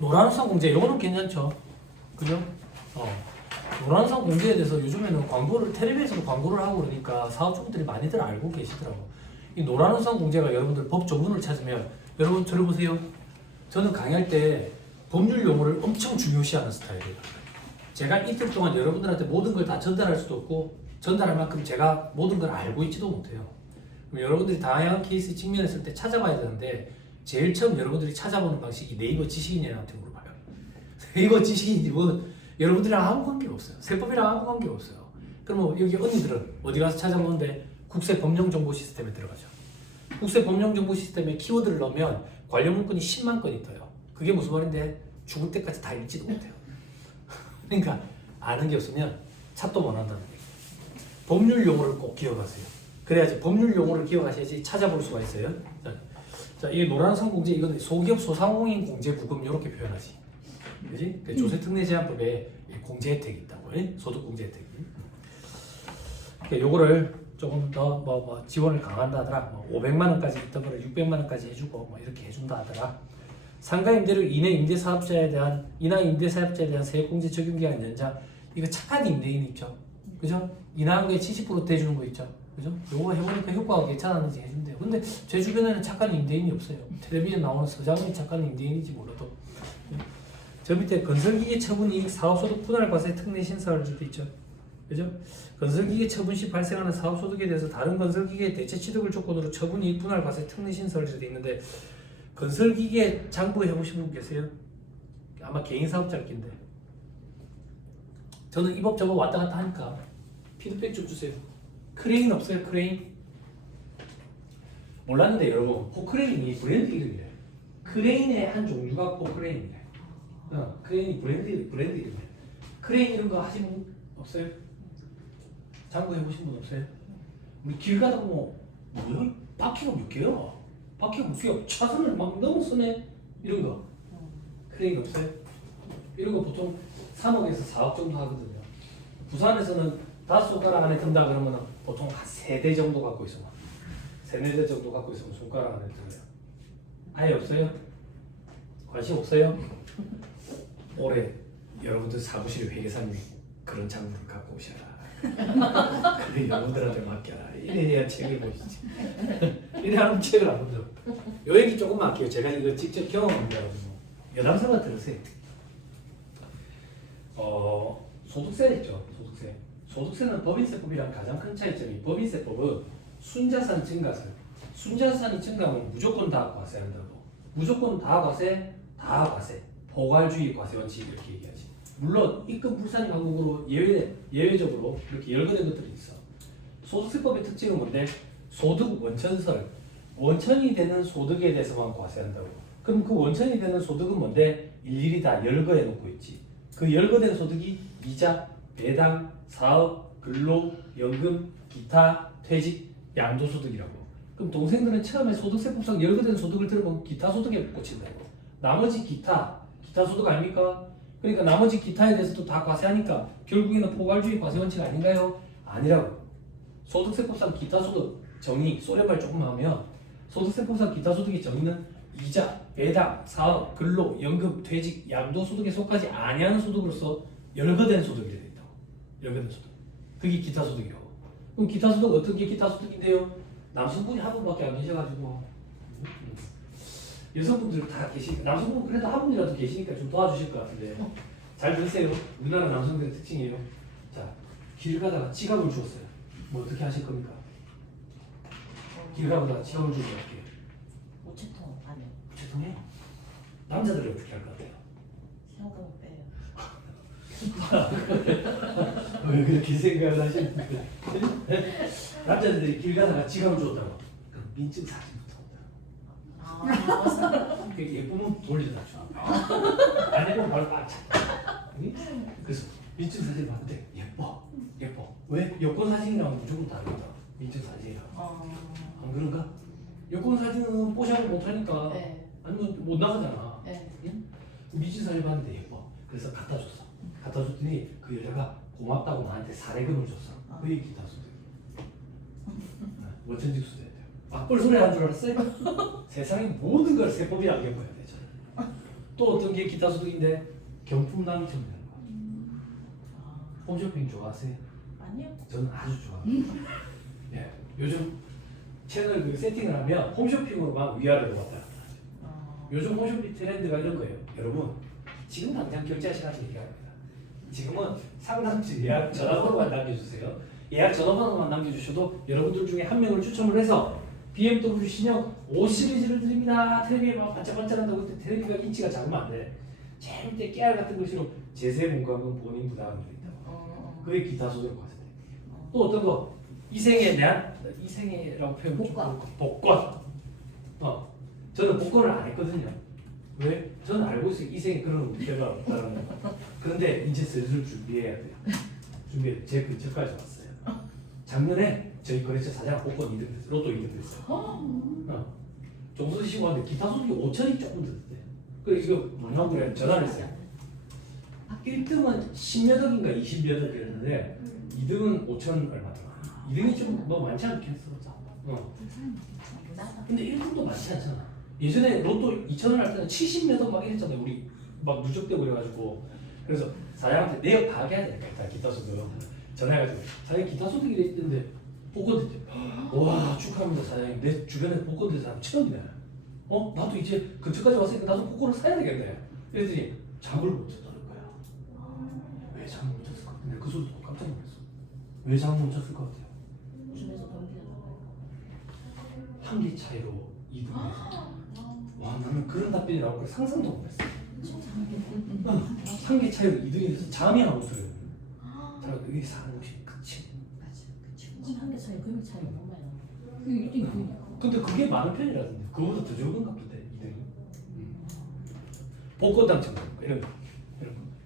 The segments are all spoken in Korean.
노란우산 공제 이거는 괜찮죠. 그죠? 노란우산 공제에 대해서 요즘에는 광고를 텔레비에서도 광고를 하고 그러니까 사업주분들이 많이들 알고 계시더라고. 이 노란우산 공제가 여러분들 법 조문을 찾으면 여러분 들어보세요. 저는 강의할 때 법률 용어를 엄청 중요시하는 스타일이에요. 제가 이틀 동안 여러분들한테 모든 걸 다 전달할 수도 없고 전달할 만큼 제가 모든 걸 알고 있지도 못해요. 그럼 여러분들이 다양한 케이스 직면했을 때 찾아봐야 되는데 제일 처음 여러분들이 찾아보는 방식이 네이버 지식인한테 물어봐요. 네이버 지식인이 뭐 여러분들이랑 아무 관계가 없어요. 세법이랑 아무 관계가 없어요. 그럼 여기 언니들은 어디 가서 찾아보는데 국세법령정보시스템에 들어가죠. 국세법령정보시스템에 키워드를 넣으면 관련 문건이 10만 건이 떠요. 그게 무슨 말인데 죽을 때까지 다 읽지도 못해요. 그러니까 아는 게 없으면 찾도 못 한다는 거예요. 법률 용어를 꼭 기억하세요. 그래야지 법률 용어를 기억하셔야지 찾아볼 수가 있어요. 자, 이 노란선 공제 이건 소기업 소상공인 공제 부금 이렇게 표현하지. 그지? 조세특례제한법에 공제 혜택이 있다고. 소득 공제 혜택이. 요거를 조금 더 지원을 강한다 하더라. 500만 원까지 있던 거를 600만 원까지 해주고 이렇게 해준다 하더라. 상가 임대료 이내 임대사업자에 대한 세액공제 적용기간 연장. 이거 착한 임대인 있죠. 그죠? 인하한 거에 70% 대주는 거 있죠. 그죠? 요거 해보니까 효과가 괜찮았는지 해준대요. 근데 제 주변에는 착한 임대인이 없어요. 텔레비전에 나오는 서장훈이 착한 임대인인지 몰라도. 저 밑에 건설기계 처분이익 사업소득 분할과세 특례 신사를 줄 때 있죠. 그죠? 건설기계 처분 시 발생하는 사업소득에 대해서 다른 건설기계의 대체 취득을 조건으로 처분이익 분할과세 특례 신사를 줄 때 있는데 건설기계 장부 해보신 분 계세요? 아마 개인 사업자일 텐데 저는 이 법 저거 왔다 갔다 하니까 피드백 좀 주세요. 크레인 없어요? 크레인? 몰랐는데 여러분 포크레인이 브랜드 이름이래요. 크레인의 한 종류가 포크레인이래요. 크레인이 브랜드 이름이에요. 크레인 이런 거 하시는 분 없어요? 장부 해보신 분 없어요? 우리 길 가다 보면 뭐야? 바퀴가 몇 개야? 바퀴가 몇 개야? 차선을 막 너무 쓰네? 이런 거 크레인 없어요? 이런 거 보통 3억에서 4억 정도 하거든요. 부산에서는 5손가락 안에 든다 그러면 보통 한 3대 정도 갖고 있어. 3-4대 정도 갖고 있으면 손가락 안에 들어요. 아예 없어요? 관심 없어요? 올해 여러분들 사무실 회계사님이 그런 장부를 갖고 오셔라. 그래 여러분들한테 맡겨라. 이래야 책을 보시지. 이래 하면 책을 안 보죠. 요 얘기 조금 할게요. 제가 이거 직접 경험합니다. 여담사가 들으세요. 소득세 있죠. 소득세는 법인세법이랑 가장 큰 차이점이 법인세법은 순자산 증가세. 순자산이 증가하면 무조건 다 과세한다고. 무조건 다 과세, 다 과세. 포괄주의 과세 원칙 이렇게 얘기하지. 물론 입금 불산입 항목으로 예외적으로 이렇게 열거된 것들이 있어. 소득세법의 특징은 뭔데? 소득 원천설. 원천이 되는 소득에 대해서만 과세한다고. 그럼 그 원천이 되는 소득은 뭔데? 일일이 다 열거해 놓고 있지. 그 열거된 소득이 이자, 배당, 사업, 근로, 연금, 기타, 퇴직, 양도소득이라고. 그럼 동생들은 처음에 소득세법상 열거된 소득을 들어보면 기타 소득에 꽂힌다고. 나머지 기타 소득 아닙니까? 그러니까 나머지 기타에 대해서도 다 과세하니까 결국에는 포괄주의 과세 원칙 아닌가요? 아니라고. 소득세법상 기타 소득 정의 소련말 조금 하면 소득세법상 기타 소득의 정의는 이자, 배당, 사업, 근로, 연금, 퇴직, 양도소득에 속하지 아니하는 소득으로서 열거된 소득이 되어 있다고. 열거된 소득. 그게 기타 소득이라고. 그럼 기타 소득 어떤 게 기타 소득인데요? 남성분이 한 분밖에 안 계셔가지고 여성분들 다 계시니까 남성분 그래도 한 분이라도 계시니까 좀 도와주실 것 같은데 잘 들으세요. 우리나라 남성들의 특징이에요. 자, 길 가다가 지갑을 주었어요. 뭐 어떻게 하실 겁니까? 길 가다가 지갑을 주면 어떻게 해요? 우체통 안에 우체통에? 남자들은 어떻게 할 것 같아요? 현금을 빼요. 왜 그렇게 생각을 하시는데? 남자들이 길 가다가 지갑을 줬다고. 그럼 민증 사진부터 온다. 예쁘면 돌려다 줘. 안 예쁘면 바로 빠져. 그래서 민증 사진 봤는데 예뻐. 왜? 여권 사진이랑 무조건 다르다. 민증 사진이랑. 안 그런가? 여권 사진은 뽀샵을 못하니까 네. 아니면 못 나가잖아. 네. 응? 민증 사진 봤는데 예뻐. 그래서 갖다 줬어. 갖다 줬더니 그 여자가 고맙다고 나한테 사례금을 줬어. 그 얘기 다 소득. 원천직수 됐대요. 막벌 소리 한 줄 알았어요? 세상의 모든 걸 세법이 안겨봐야 돼. 또 어떤 게 기타 소득인데 경품 당첨되는 거. 홈쇼핑 좋아하세요? 아니요. 저는 아주 좋아합니다. 예, 요즘 채널 그 세팅을 하면 홈쇼핑으로 막 위아래로 왔다 갔다 하죠. 요즘 홈쇼핑 트렌드가 이런 거예요. 여러분 지금 당장 결제하시라는 얘기합니다. 지금은 상담실 예약 전화번호만 남겨주세요. 예약 전화번호만 남겨주셔도 여러분들 중에 한 명을 추첨을 해서 BMW 신형 5 시리즈를 드립니다. 텔레비에 막 반짝반짝한다고 그때 텔레비가 인치가 작으면 안 돼. 재밌게 깨알 같은 것으로 제세 공과금 본인 부담을 드린다고. 그게 기타 소득 과세. 또 어떤 거? 이생에 대한 이생애라고 표현 복권. 복권. 저는 복권을 안 했거든요. 왜? 저는 알고 있어요. 이생에 그런 문제가 없다는 거. 그런데 이제 슬슬 준비해야 돼요. 제 근처까지 왔어요. 작년에 저희 거래처 사장 복권 2등 됐어요. 로또 2등 됐어요. 종소리 신고 하는데 기타 소득이 5천이 조금 들었대요. 그래서 이거 문화부에 전화를 했어요. 1등은 10몇 억인가 20몇 억이었는데 2등은 5천 얼마더라. 2등이 좀 너무 많지 않겠어? 근데 1등도 많지 않잖아. 예전에 로또 2천원 할 때는 70몇 억 막 이랬잖아요. 우리 막 누적되고 그래가지고. 그래서 사장한테 내역 파악해야 되니까 기타 소득 전화해가지고 사장님 기타 소득이 있는데 복권 됐대. 와 축하합니다 사장님. 내 주변에 복권 된 사람 처음이네. 나도 이제 근처까지 왔으니까 나도 복권을 사야 되겠네. 그랬더니 잠을 못 잤다는 거야. 왜 잠을 못 잤을 것 같아? 그 소리 듣고 깜짝 놀랐어. 왜 잠을 못 잤을 것 같아요? 집에서 경비가 한 개 차이로 2등했어. 와 나는 그런 답변이 나올 걸 상상도 못했어. 한 개 차이로 2등이 돼서 잠이 안 오더라고요. 자 이게 사는 것이 그치. 한개 차이 금액 차이 너무 많이 나. 이게 1등이 그니까. 근데 그게 많은 편이라던데. 그거보다 더 적은가 보대 2등이. 복권 당첨 이런 거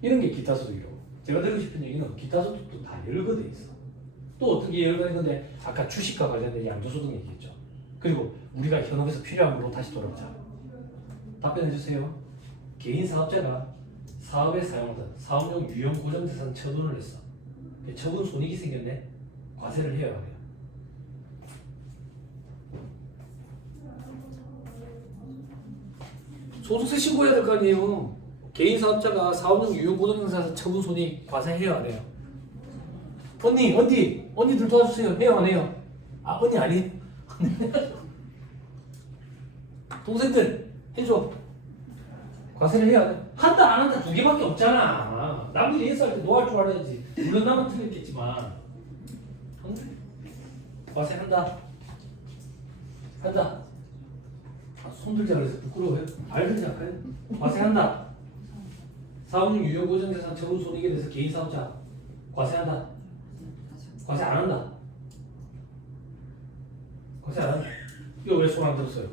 이런 게 기타 소득이라고. 제가 드리고 싶은 얘기는 기타 소득도 다 열거돼 있어. 또 어떤 게 열거돼 있는데 아까 주식과 관련된 양도소득 얘기했죠. 그리고 우리가 현업에서 필요한 걸로 다시 돌아오자. 답변해 주세요. 개인 사업자가 사업에 사용하던 사업용 유형 고정자산 처분을 했어. 처분 손익이 생겼네. 과세를 해야 해요. 소득세 신고해야 될 거 아니에요. 개인 사업자가 사업용 유형 고정자산 처분 손익 과세해야 안 해요. 언니들 도와주세요. 해요 안 해요? 아 언니 아니? 동생들 해줘. 과세를 해야 돼. 한다 안 한다 두 개밖에 없잖아. 남들이 예스할 때 노할 줄 알아야지. 물론 나만 틀렸겠지만 과세한다. 한다. 손들자 그래서 부끄러워요? 알든지 할까요? 과세한다. 사업용 유형 고정자산 처분 손익에 대해서 개인 사업자 과세한다. 과세 안 한다. 과세 안 한다. 이거 왜 손 안 들었어요?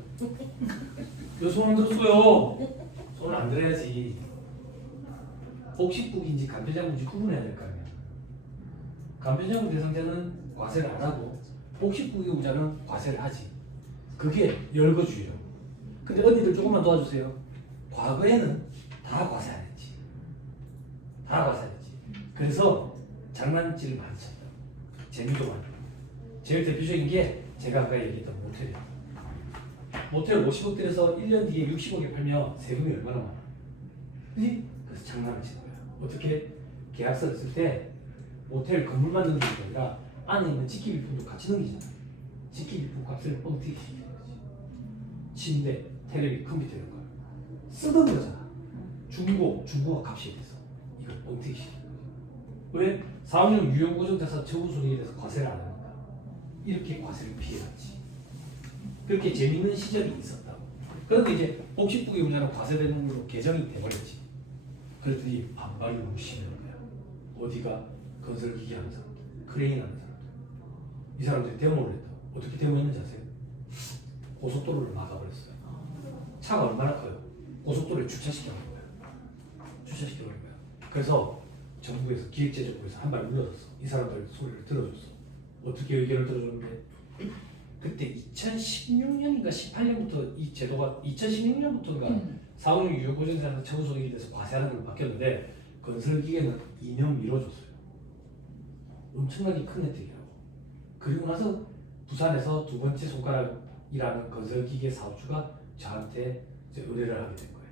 왜 손 안 들었어요? 손을 안 들어야지. 복식국인지 간편장군인지 구분해야 될 거 아니야. 간편장군 대상자는 과세를 안 하고 복식국의 우자는 과세를 하지. 그게 열거주의죠. 근데 언니들 조금만 도와주세요. 과거에는 다 과세 안 했지. 다 과세 안 했지. 그래서 장난질을 많이 쳤다. 재미도 많이. 제일 대표적인 게 제가 아까 얘기했던 모텔이에요. 모텔 50억 들여서 1년 뒤에 60억에 팔면 세금이 얼마나 많아. 그지? 그래서 장난을 친 거야. 어떻게? 계약서를 쓸 때 모텔 건물만 넣는 게 아니라 안에 있는 직기비품도 같이 넘기잖아. 직기비품 값을 뻥튀기 시키는 거지. 침대, 텔레비, 컴퓨터 이런 걸 쓰던 거잖아. 중고가 값이 돼서 이걸 뻥튀기 시키는 거지. 왜? 사업용 유형 고정자산 처분 손익에 대해서 과세를 안 하니까. 이렇게 과세를 피해갔지. 그렇게 재밌는 시절이 있었다고. 그런데 이제 복식국의 문제는 과세되는 걸로 개정이 돼버렸지. 그랬더니 반발이 너무 심한 거야. 어디가 건설기기 하는 사람, 크레인 하는 사람, 이 사람들이 데모를 했다. 어떻게 데모했는지 아세요? 고속도로를 막아버렸어요. 차가 얼마나 커요? 고속도로에 주차시켜버린 거야. 주차시켜버린 거야. 그래서 정부에서 기획재정부에서 한 발 물러섰어. 이 사람들 소리를 들어줬어. 어떻게 의견을 들어줬는데 그때 2016년인가 18년부터 이 제도가 2016년부터인가 사업용 유형 고정자산 처분 손익에 대해서 과세하는 걸로 바뀌었는데 건설기계는 2년 미뤄줬어요. 엄청나게 큰 혜택이라고. 그리고 나서 부산에서 두 번째 손가락이라는 건설기계 사업주가 저한테 이제 의뢰를 하게 된 거예요.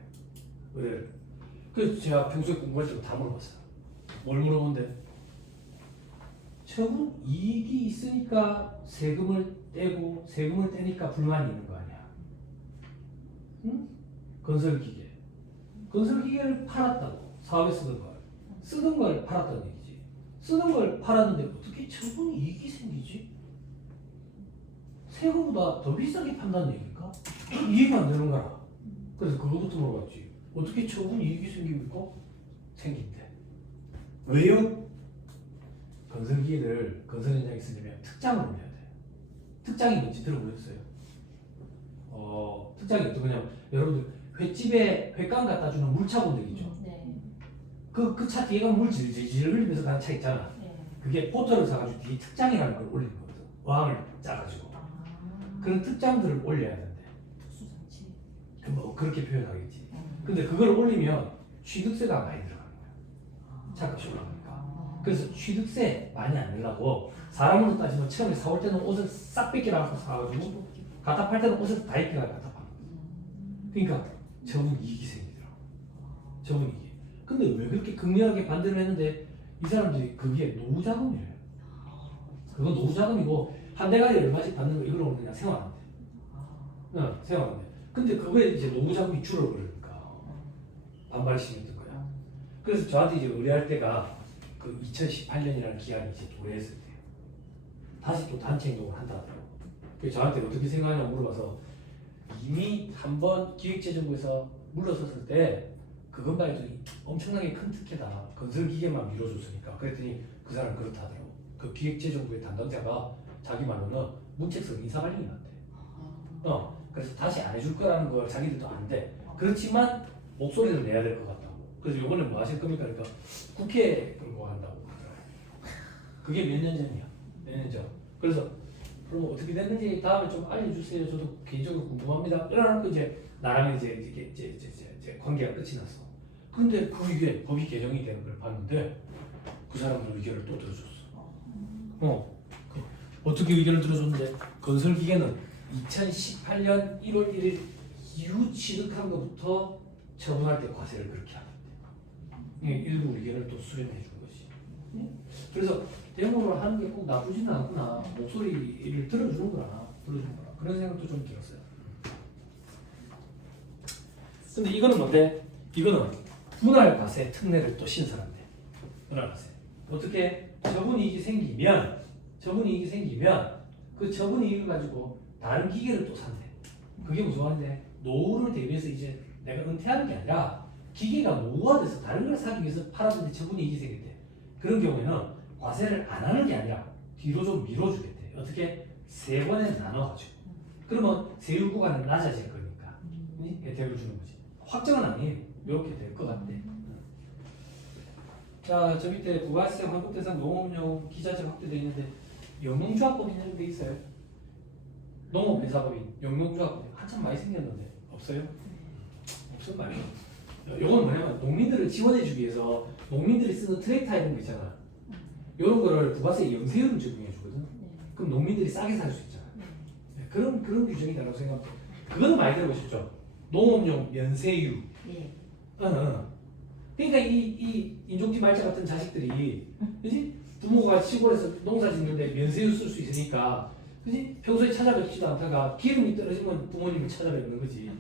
의뢰를. 그래서 제가 평소에 공부할 때 다 물어봤어요. 뭘 물어보는데 처분 이익이 있으니까 세금을 떼고 세금을 떼니까 불만이 있는 거 아니야? 응? 건설기계. 건설기계를 팔았다고 사업에 쓰던 걸 팔았다는 얘기지. 쓰던 걸 팔았는데 어떻게 처분 이익이 생기지? 새거보다 더 비싸게 판다는 얘기일까? 이해가 안 되는 거라. 그래서 그거부터 물어봤지. 어떻게 처분 이익이 생깁니까? 생긴대. 왜요? 건설기계를 건설 현장에 쓰려면 특장을 올려야 돼. 특장이 뭔지 들어보셨어요? 특장이 어떤 거냐면 여러분들 횟집에 횟감 갖다 주는 물차 본 적 있죠? 네. 그 차 뒤에 가면 물 질질 흘리면서 가는 차 있잖아. 네. 그게 포터를 사가지고 뒤에 특장이라는 걸 올리는 거거든. 왕을 짜가지고. 그런 특장들을 올려야 된대. 특수장치. 뭐 그렇게 표현하겠지. 근데 그걸 올리면 취득세가 많이 들어가는 거야. 차값이 올라가니까. 그래서 취득세 많이 안 내려고 사람으로 따지면 처음에 사올 때는 옷을 싹 뺏기라고 사가지고 갖다 팔 때는 옷을 다 입혀가 갖다 파는 거지. 그러니까 저분 이익이 생기더라. 저분 이익. 근데 왜 그렇게 극렬하게 반대를 했는데 이 사람들이 그게 노후 자금이래요. 그건 노후 자금이고 한 대가리 얼마씩 받는 거 이걸로 그냥 생활 안 돼. 응, 생활 안 돼. 근데 그거에 이제 노후 자금이 줄어버리니까 반발을 심했던 거야. 그래서 저한테 이제 의뢰할 때가 그 2018년이라는 기한이 이제 도래했을 때 다시 또 단체 행동을 한다 하더라고. 그래서 저한테 어떻게 생각하냐고 물어봐서 이미 한번 기획재정부에서 물러섰을 때 그것만 해도 엄청나게 큰 특혜다. 건설기계만 밀어줬으니까. 그랬더니 그 사람 그렇다 하더라고. 그 기획재정부의 담당자가 자기 말로는 문책성 인사관리가 안 돼. 그래서 다시 안 해줄 거라는 걸 자기들도 안 돼. 그렇지만 목소리를 내야 될 것 같다고. 그래서 이번에 뭐 하실 겁니까? 그러니까 국회에 끌고 간다고 그러더라고요. 그게 몇 년 전이야. 몇 년 전. 그래서 그럼 어떻게 됐는지 다음에 좀 알려주세요. 저도 개인적으로 궁금합니다. 이러고 이제 나랑 이제 관계가 끝이 났어. 근데 그 이게 법이 개정이 되는 걸 봤는데 그 사람들 의견을 또 들어줬어. 어떻게 의견을 들어줬는데 건설기계는 2018년 1월 1일 이후 취득한 것부터 처분할 때 과세를 그렇게 하는데 일부 의견을 또 수렴해 준 것이. 그래서 대응으로 하는 게 꼭 나쁘지는 않구나. 목소리를 들어주는구나. 그런 생각도 좀 들었어요. 근데 이거는 뭔데? 이거는 분할 과세 특례를 또 신설한대. 분할 과세. 어떻게? 처분 이익이 생기면 그 처분 이익을 가지고 다른 기계를 또 산대. 그게 무슨 말인데? 노후를 대비해서 이제 내가 은퇴하는 게 아니라 기계가 노후화돼서 다른 걸 사기 위해서 팔았는데 처분 이익이 생겼대. 그런 경우에는 과세를 안 하는 게 아니라 뒤로 좀 밀어주겠대. 어떻게? 세 번에 나눠가지고. 그러면 세율 구간은 낮아질 거니까 혜택을 주는 거지. 확정은 아니에요. 이렇게 될 것 같대. 자, 저 밑에 부가세 환급 대상 농업용 기자재 확대되어 있는데 영농조합법이라는 게 있어요. 농업회사법인 영농조합법이 한참 많이 생겼는데 없어요? 없으면 말이에요. 요건 뭐냐면 농민들을 지원해주기 위해서 농민들이 쓰는 트랙터 이런 거 있잖아. 이런 거를 부가세 영세율을 적용해 주거든. 그럼 농민들이 싸게 살 수 있잖아. 그런 규정이라고 생각합니다. 그거는 많이 들어보셨죠? 농업용 면세유. 그러니까 이 인종지 말자 같은 자식들이, 그지? 부모가 시골에서 농사 짓는데 면세유 쓸 수 있으니까, 그지? 평소에 찾아뵙지도 않다가 기름이 떨어지면 부모님을 찾아뵙는 거지.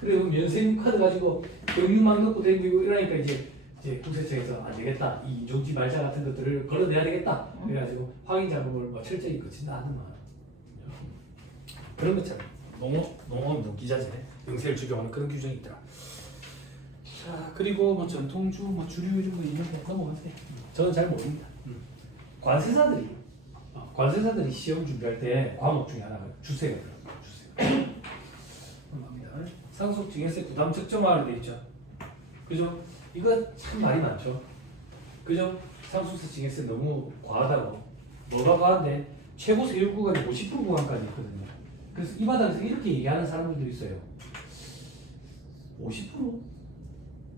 그리고 면세유 카드 가지고 경유만 넣고 다니고 이러니까 이제 국세청에서 안 되겠다. 이 인종지 말자 같은 것들을 걸어내야 되겠다. 그래가지고 확인 작업을 뭐 철저히 거친다 하더만. 그런 것처럼 농업 기자재 영세를 적용하는 그런 규정이 있더라. 자, 그리고 뭐 전통주, 뭐 주류 이런 거 있는데 넘어가세요. 저는 잘 모릅니다. 관세사들이 시험 준비할 때 과목 중에 하나가 주세가 들어갑니다. 주세가. 넘어갑니다. 상속증여세 부담 적정화로 되어 있죠. 그죠? 이거 참 말이 많죠. 그죠? 상속세 증여세 너무 과하다고. 뭐가 과한데 최고 세율 구간이 50% 구간까지 있거든요. 그래서 이 바닥에서 이렇게 얘기하는 사람들도 있어요. 50%?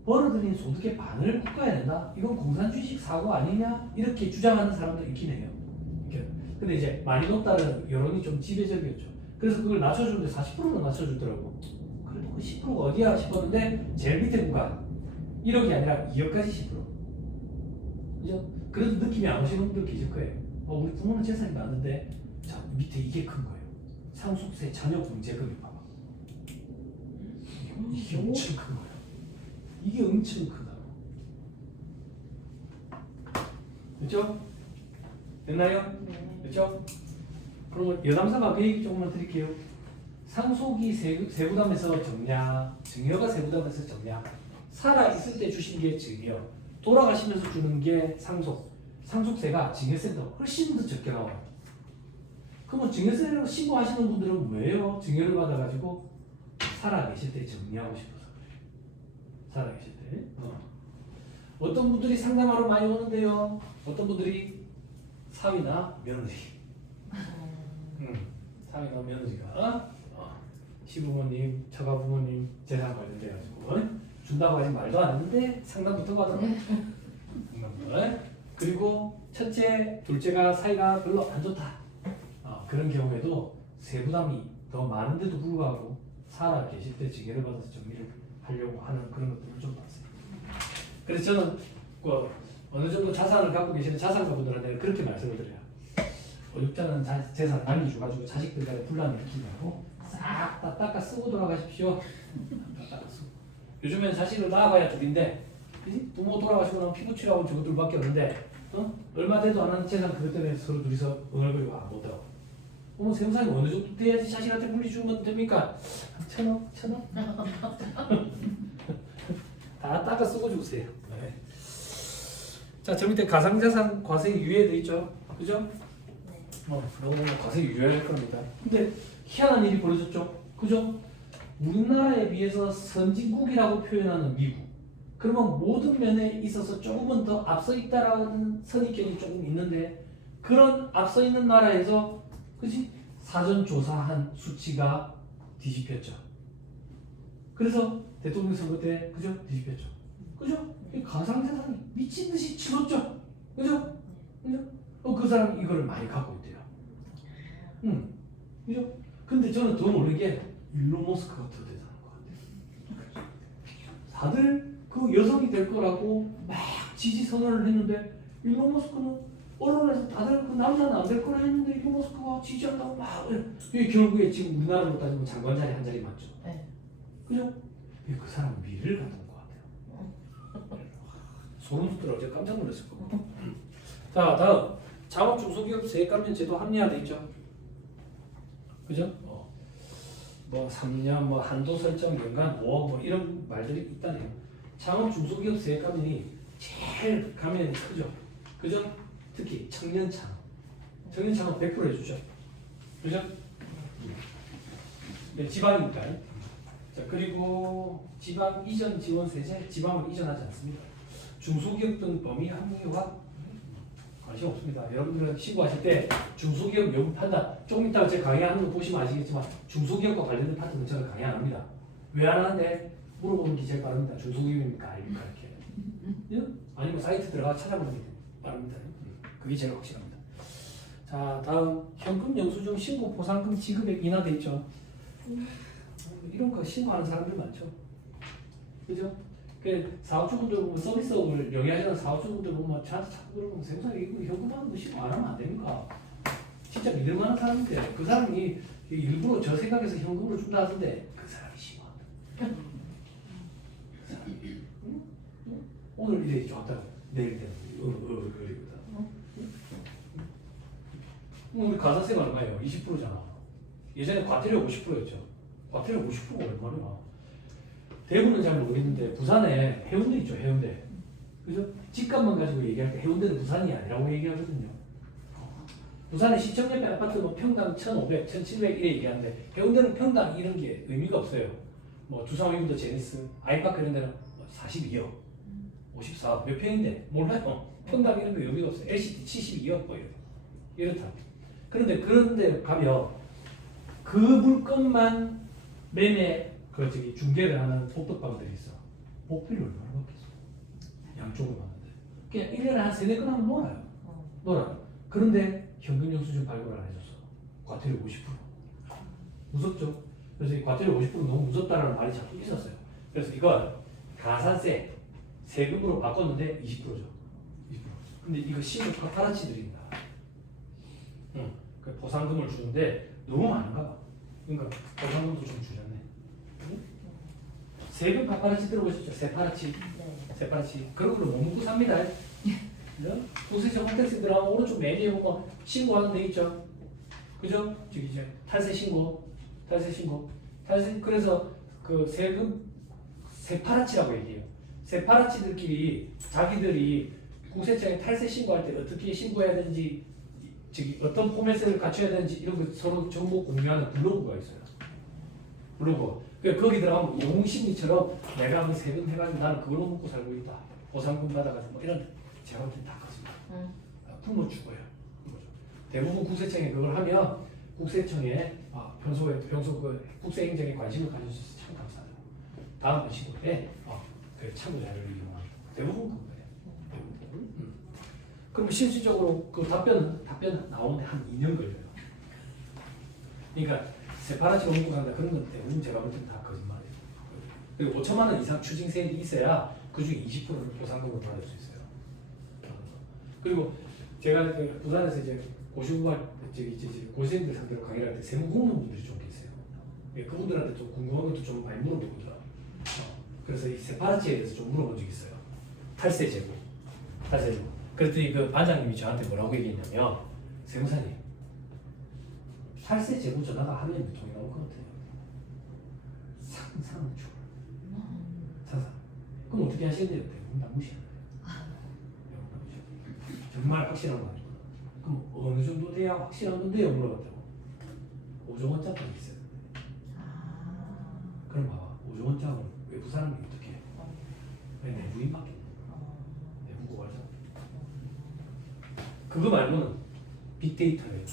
벌어들인 소득의 반을 국가에 낸다? 이건 공산주의식 사고 아니냐? 이렇게 주장하는 사람도 있긴 해요. 근데 이제 많이 높다는 여론이 좀 지배적이었죠. 그래서 그걸 낮춰주는데 40%는 낮춰주더라고. 그래도 10%가 어디야 싶었는데 제일 밑에 구간 1억이 아니라 2억까지 10%. 그죠? 그래도 느낌이 안 오시는 분들 계실 거예요. 우리 부모는 재산이 많은데 자 밑에 이게 큰 거예요. 상속세 자녀 공제금이 봐봐. 이게 엄청 큰 거예요. 이게 엄청 크다고. 그렇죠? 됐나요? 네. 그렇죠? 그러면 여담사가 그 얘기 조금만 드릴게요. 상속이 세부담에서 정량, 증여가 세부담에서 정량. 살아 있을 때 주신 게 증여, 돌아가시면서 주는 게 상속. 상속세가 증여세보다 훨씬 더 적게 나와요. 그러면 증여세를 신고하시는 분들은 왜요? 증여를 받아가지고 살아 계실 때 정리하고 싶어서 그래요. 살아 계실 때. 어떤 분들이 상담하러 많이 오는데요. 어떤 분들이 사위나 며느리. 사위나 며느리가 시부모님, 처가부모님 재산 관련돼가지고 준다고 하지 말도 안 했는데 상담부터 받아요. 그리고 첫째, 둘째가 사이가 별로 안 좋다. 그런 경우에도 세부담이 더 많은데도 불구하고 살아 계실 때 징계를 받아서 정리를 하려고 하는 그런 것들을 좀 봤어요. 그래서 저는 어느 정도 자산을 갖고 계시는 자산가분들한테 그렇게 말씀을 드려요. 어육자는 재산 남기 줘가지고 자식들 간에 분란을 일으키지 말고 싹 다 닦아 쓰고 돌아가십시오. 다 닦아 쓰고. 요즘엔 자식을 낳아봐야 둘인데 그치? 부모 돌아가시고 나면 피부치료하고 저것들밖에 없는데 얼마 돼도 안 하는 재산 그것 때문에 서로 둘이서 응얼거리고 안 못하고 세무사님 어느 정도 돼야지 자식한테 물리 주면 됩니까? 1,000원? 1,000원? 다 닦아 쓰고 주세요. 네. 자, 저 밑에 가상자산 과세 유예돼 있죠? 그죠? 너무 과세 유예할 겁니다. 근데 희한한 일이 벌어졌죠? 그죠? 우리나라에 비해서 선진국이라고 표현하는 미국. 그러면 모든 면에 있어서 조금은 더 앞서 있다라는 선입견이 조금 있는데 그런 앞서 있는 나라에서 그지? 사전 조사한 수치가 뒤집혔죠. 그래서 대통령 선거 때 그죠? 뒤집혔죠. 그죠? 이 가상자산이 미친 듯이 치솟죠. 그죠? 그죠? 그 사람이 이거를 많이 갖고 있대요. 그죠? 근데 저는 더 놀란 게 일론 머스크가 더 대단한 것 같아요. 다들 그 여성이 될 거라고 막 지지 선언을 했는데 일론 머스크는 언론에서 다들 그 남자는 안 될 거라 했는데 일론 머스크가 지지한다고 막 이게 결국에 지금 우리나라로 따지면 장관 자리 한 자리 맞죠? 네. 그죠? 그 사람은 미래를 갖는 것 같아요. 소름 돋더라고요. 제가 깜짝 놀랐을 거예요. 자, 다음 창업 중소기업 세액감면 제도 합리화돼 있죠. 그죠? 뭐 3년 뭐 한도 설정 연간 5억 뭐 이런 말들이 있다네요. 창업 중소기업 세액감면이 제일 감면이 크죠. 그죠? 특히 청년 창업. 청년 창업 100% 해주죠. 그죠? 네, 지방이니까. 자, 그리고 지방 이전 지원 세제, 지방으로 이전하지 않습니다. 중소기업 등 범위 합리화 관심 없습니다. 여러분들은 신고하실 때 중소기업 여부 판단 조금 이따가 제가 강의하는 거 보시면 아시겠지만 중소기업과 관련된 파트는 제가 강의 안 합니다. 왜 안 하는데 물어보는 게 제일 빠릅니다. 중소기업입니까? 아닙니까? 이렇게. 아니면 사이트 들어가 찾아보는 게 빠릅니다. 그게 제일 확실합니다. 자, 다음 현금 영수증 신고 보상금 지급액 인하돼 있죠. 이런 거 신고하는 사람들 많죠. 그죠? 그 사업주분들 보면 서비스업을 영위하시는 사업주분들 보면 저한테 자꾸 그러면 세무사님 이거 현금하는 거 신고 안 하면 안 됩니까? 진짜 믿을만한 사람인데 그 사람이 일부러 저 생각해서 현금으로 준다 하던데 그 사람이 신고한다. 그 사람이 오늘 이래 좋았다고 내일 되는 그리거든. 우리 가산세가 얼마예요? 20%잖아. 예전에 과태료 50%였죠. 과태료 50%가 얼마나? 대구는 잘 모르겠는데 부산에 해운대 있죠. 해운대. 그죠? 집값만 가지고 얘기할 때 해운대는 부산이 아니라고 얘기하거든요. 부산의 시청 옆에 아파트 뭐 평당 1,500, 1,700 이래 얘기하는데 해운대는 평당 이런 게 의미가 없어요. 뭐 두산웨이브더 제니스, 아이파크 이런 데는 42억, 54억 몇 평인데 몰라요. 평당 이런 거 의미가 없어요. LCT 72억 뭐 이렇다. 그런데 가면 그 물건만 매매 중개를 하는 복덕방들이 있어. 복비를 얼마나 받겠어? 양쪽을 받는데. 그냥 1년에 한 3-4건 하면 놀아요. 놀아요. 그런데 현금 영수증 발급을 안 해줬어. 과태료 50%. 무섭죠? 그래서 이 과태료 50% 너무 무섭다라는 말이 자꾸 있었어요. 그래서 이걸 가산세 세금으로 바꿨는데 20%죠. 20%. 근데 이거 신고 파파라치 드립니다. 응. 그 보상금을 주는데 너무 많은가 봐. 그러니까 보상금도 좀 줄였네. 응? 세금 파파라치 들어보셨죠? 세파라치. 네. 세파라치. 그런 걸로 못 먹고 삽니다. 그죠? 국세청 홈택스 들어가면 오른쪽 맨 위에 보면 신고하는 데 있죠. 그죠? 저기 이제 탈세 신고, 그래서 그 세금 세파라치라고 얘기해요. 세파라치들끼리 자기들이 국세청에 탈세 신고할 때 어떻게 신고해야 되는지, 저기 어떤 포맷을 갖춰야 되는지 이런 거 서로 정보 공유하는 블로그가 있어요. 블로그. 그러니까 거기 들어가면 영웅심리처럼 내가 그 세금 해가지고 나는 그걸로 먹고 살고 있다. 보상금 받아가지고 뭐 이런 제목들이 다 커집니다. 품어 주고요. 대부분 국세청에 그걸 하면 국세청에 평소 그 국세 행정에 관심을 가져주셔서 참 감사하죠. 다음 번 신고 때 그 참고 자료를 이용합니다. 대부분 그거예요. 대부분. 그럼 실질적으로 그 답변 나오는데 한 2년 걸려요. 그러니까 세파라치로 먹고 산다 그런 건 대부분 제가 볼 때는 다 거짓말이에요. 그리고 5천만 원 이상 추징세액이 있어야 그중에 20%를 보상금으로 받을 수 있어요. 그리고 제가 부산에서 이제 고시공할 고시생들 상대로 강의를 할 때 세무공무원분들이 좀 계세요. 그분들한테 좀 궁금한 것도 좀 많이 물어보거든요. 그래서 이 세파라치에 대해서 좀 물어본 적이 있어요. 탈세 제고. 그랬더니 그 반장님이 저한테 뭐라고 얘기했냐면, 세무사님, 탈세 제고 전화가 하면 몇 통이 나올 것 같아요. 상상. 그럼 어떻게 하시는데요? 대부분 다 무시하는 거예요. 정말 확실한 거 아니고. 그럼 어느 정도 돼야 확실한 건데요? 물어봤다고. 5조 원짜리 있어요. 그럼 봐봐. 5조 원짜리는 외부 사람이 어떻게 해? 왜 내부인밖에? 내부 고발자. 그거 말고는 빅데이터예요.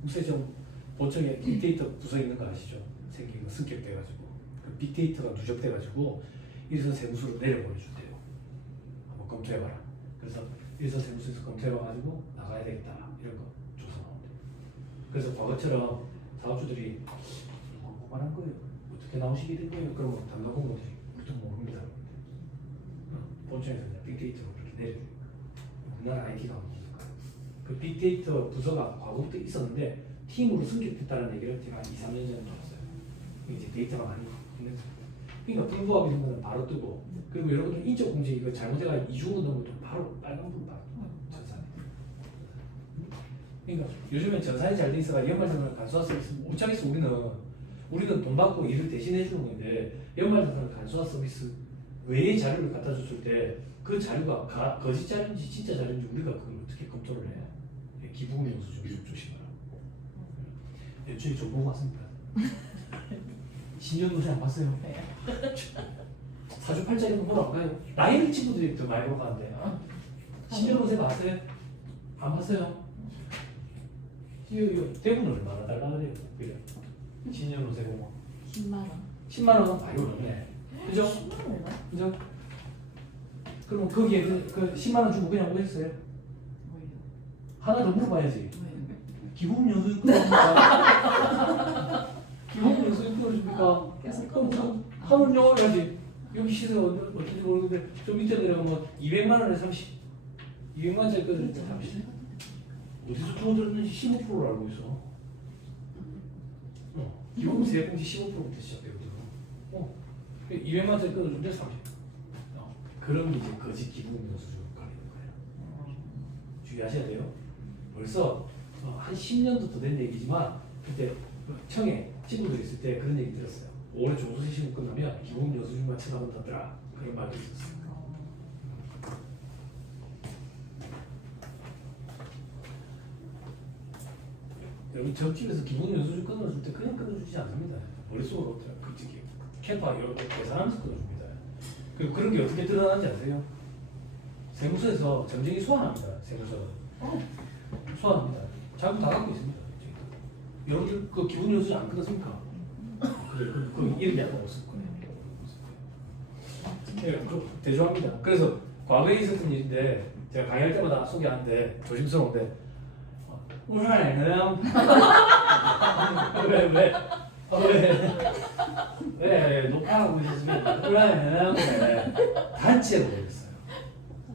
국세청 보청에 빅데이터 부서 있는 거 아시죠? 생긴 거 승격돼가지고 그 빅데이터가 누적돼가지고 일선 세무서로 내려보내준대요. 한번 검토해봐라. 그래서 일선 세무서에서 검토해봐가지고 나가야 되겠다 이런 거 조사 나온대요. 그래서 과거처럼 사업주들이 고발한 거예요. 어떻게 나오시게 된 거예요? 그러면 담당 공무원들이 보통 모릅니다. 본청에서 그냥 빅데이터로 그렇게 내려줘요. 우리나라 IT가 없으니까. 그 빅데이터 부서가 과거부터 있었는데 팀으로 승격됐다는 얘기를 제가 2, 3년 전에 들었어요. 이제 데이터가 많이 있는 거예요. 그러니까 불부합이 된 거는 바로 뜨고, 그리고 여러분들 인적 공제 이거 잘못해가 이중으로 넣으면 바로 빨간불 바로 전산에. 그러니까 요즘엔 전산이 잘 돼 있어가 연말정산 간소화 서비스 못 차겠어. 우리는 돈 받고 일을 대신해 주는 건데 연말정산 간소화 서비스 외의 자료를 갖다 줬을 때 그 자료가 거짓 자료인지 진짜 자료인지 우리가 그걸 어떻게 검토를 해? 기부금 영수증 좀 조심하라. 일주일 좀 보고 왔습니다. 신년도세 안 봤어요? 네. 사주팔자 이런 거 보러 안 가요? 나이 친구들이 더 많이 보러 가는데 신년도세 봤어요? 안 봤어요? 이거 대부분 얼마나 달라 그래요? 그래. 신년도세 보고 10만 원. 10만 원은 많이 오르네. 그죠? 10만 원이나? 그죠? 그럼 거기에 그 10만 원 주고 그냥 오겠어요? 뭐예요? 하나 더 물어봐야지. 뭐예요? 기부금 영수증 끊어줍니까? 기부금 영수증 끊어줍니까? 계속 그럼 끊어. 하물 영업을 하지. 여기 시세가 어떤지 모르는데 좀 밑에 내려가면 200만 원에 30, 200만 원짜리 끊어줄 때 30. 어디서 주워들었는지 15%로 알고 있어. 기부금 세액공제 15%부터 시작되거든. 200만 원짜리 끊어주는데 30. 그런 게 이제 거짓 기부금 영수증 가리는 거예요. 주의하셔야 돼요. 벌써 한 10년도 더 된 얘기지만 그때 청에 친구들 있을 때 그런 얘기 들었어요. 올해 종소세 시험 끝나면 기부금 영수증만 쳐다본다더라. 그런 말도 있었어요. 여러분 점집에서 기본 영수증 끊어줄 때 그냥 끊어주지 않습니다. 머릿속으로 그쪽에 캠파 여러 개 계산하면서 끊어줍니다. 그리고 그런 게 어떻게 드러나는지 아세요? 세무서에서 점쟁이 소환합니다. 세무서 소환합니다. 자금 다 갖고 있습니다. 여러분들 그 기본 영수증 안 끊었습니까? 그래, 그 이름이 안 나왔을 거예요. 네, 대조합니다. 그래서 과거에 있었던 일인데 제가 강의할 때마다 소개하는데 조심스러운데. 왜? 왜 녹화하고 있으면 곤란해. 단체로 걸렸어요.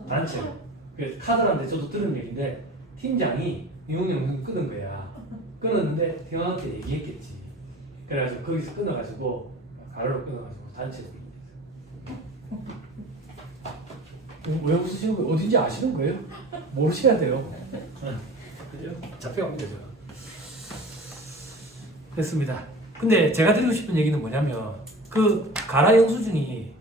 단체로. 그래서 카드한테 저도 들은 얘기인데 팀장이 이용이 영상 끊은 거야. 끊었는데 팀원한테 얘기했겠지. 그래가지고 거기서 끊어가지고 가로로 끊어가지고 단체로 걸렸어요. 왜 웃으시는 거예요? 어딘지 아시는 거예요? 모르셔야 돼요. 그죠? 잡혀갑니다. 제가. 됐습니다. 근데 제가 드리고 싶은 얘기는 뭐냐면 그 가라 영수증이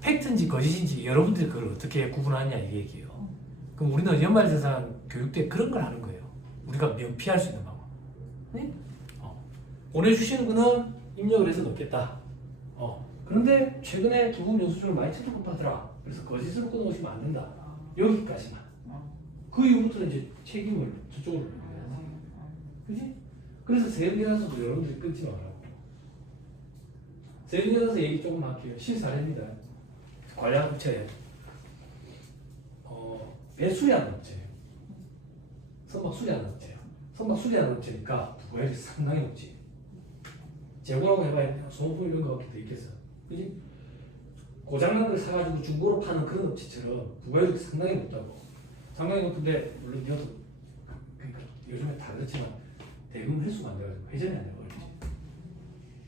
팩트인지 거짓인지 여러분들이 그걸 어떻게 구분하느냐 이 얘기예요. 그럼 우리는 연말대상 교육 때 그런 걸 하는 거예요. 우리가 명피할 수 있는 방법. 네? 보내주시는 거는 입력을 해서 넣겠다. 그런데 최근에 두분 영수증을 많이 채택하더라. 그래서 거짓으로 끊어오시면 안 된다. 여기까지만. 그 이후부터는 이제 책임을 저쪽으로 넘겨야지. 그지? 그래서 세금계산서도 여러분들이 끊지 말라고. 세금계산서 얘기 조금 할게요. 실사례입니다. 관련 업체, 배수리하는 업체, 선박 수리하는 업체, 선박 수리하는 업체니까 부가액이 상당히 높지. 재고라고 해봐야 소모품 이런 거밖에 더 있겠어. 그지? 고장난 걸 사가지고 중고로 파는 그런 업체처럼 부가액이 상당히 높다고. 상당히 높은데 물론 이것도 그러니까 요즘에 다 그렇지만 대금 회수가 안 돼가지고 회전이 안 되고